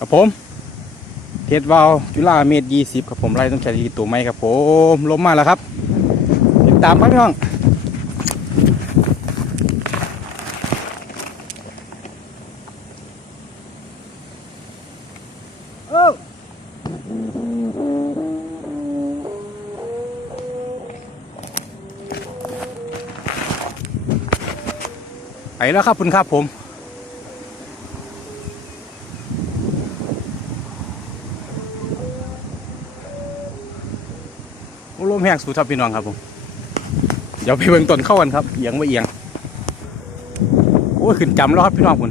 ครับผมเทสวาลจุฬาเมตรยี่สิบครับผมไล่ต้องใช้ดีตัวไม้ครับผมลมมาแล้วครับติดตามครับพี่น้องเอ้าไปแล้วครับคุณครับผม ลมแห้งสูทับพี่น้องครับผม เดี๋ยวไปเบิ่งต้นเข้ากันครับเอียงไม่เอียง โอ้ยขึ้นจำแล้วครับพี่น้องคุณ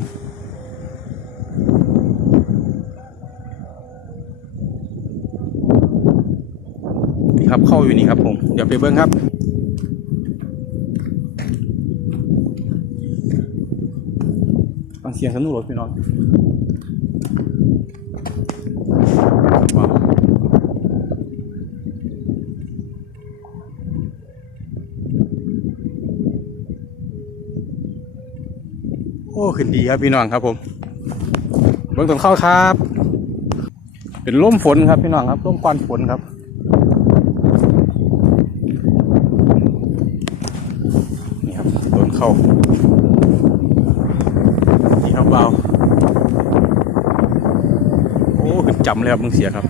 นี่ครับเข้าอยู่นี่ครับผม เดี๋ยวไปเบิ่งครับฟังเสียงสนุกรถพี่น้องว้าว โอ้ขึ้นดีครับพี่น้องครับผมเบื้องต้นเข้าครับ เป็นร่มฝนครับพี่น้องครับร่มกวนฝนครับนี่ครับต้นเข้านี่ครับเบาโอ้ขึ้นจำเลยครับมึงเสียครับ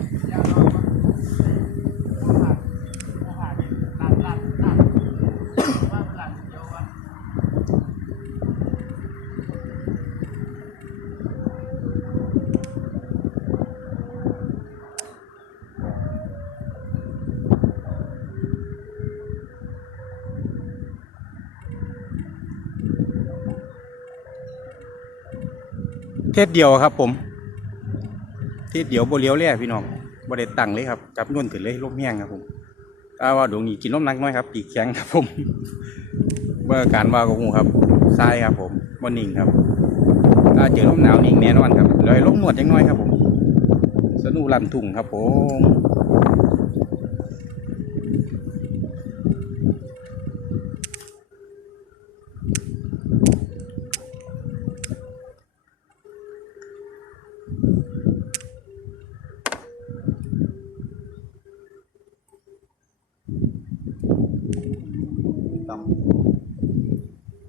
ทศเดียวครับ ผม เทศเดียวโบเลี้ยวเลยอะพี่น้องบไดตั้งเลยครับจับนุ่นขึ้นเลยลมแห้งครับผมถ้าว่าดวงนี้กินลมนักน้อยครับปีกแข็งครับผมเมื่อการว่าของหมูครับทรายครับ ผมบนนิ่งครับถ้าเจอลมหนาวนิ่งแน่นอนครับเลยลมหนวดยังน้อยครับ ผม สนุลันทุ่งครับผม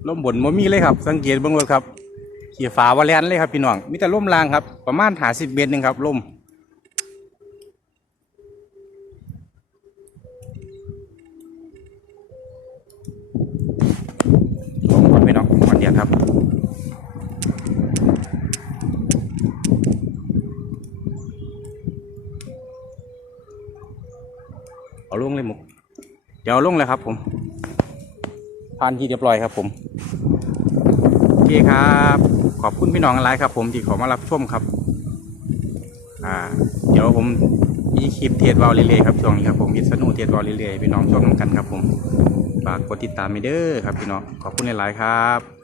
ลมบนมมีเลยครับ สังเกตเบ้างเลยครับเขี่ยฟ้าว่าแลนเลยครับพี่น้องมีแต่ลมลางครับ ประมาณหาสิบเมตรหนึ่งครับลม ลงก่อนพี่น้องก่อนเดียวครับ เอาลงเลยหมุกเดี๋ยวเอาลงเลยครับ ผมผ่านที่เรียบร้อยครับ ผมโอเคครับ ขอบคุณพี่น้องอะไรครับ ผมที่ขอมารับชมครับ อ่า เดี๋ยวผมมีคลิปเทศวอลเรื่อยๆครับช่วงนี้ครับผมมิสนุกเทศวอลเรื่อยๆพี่น้องช่วงน้ำกันครับ ผมฝากกดติดตามไปเด้อครับพี่น้องขอบคุณหลายๆครับ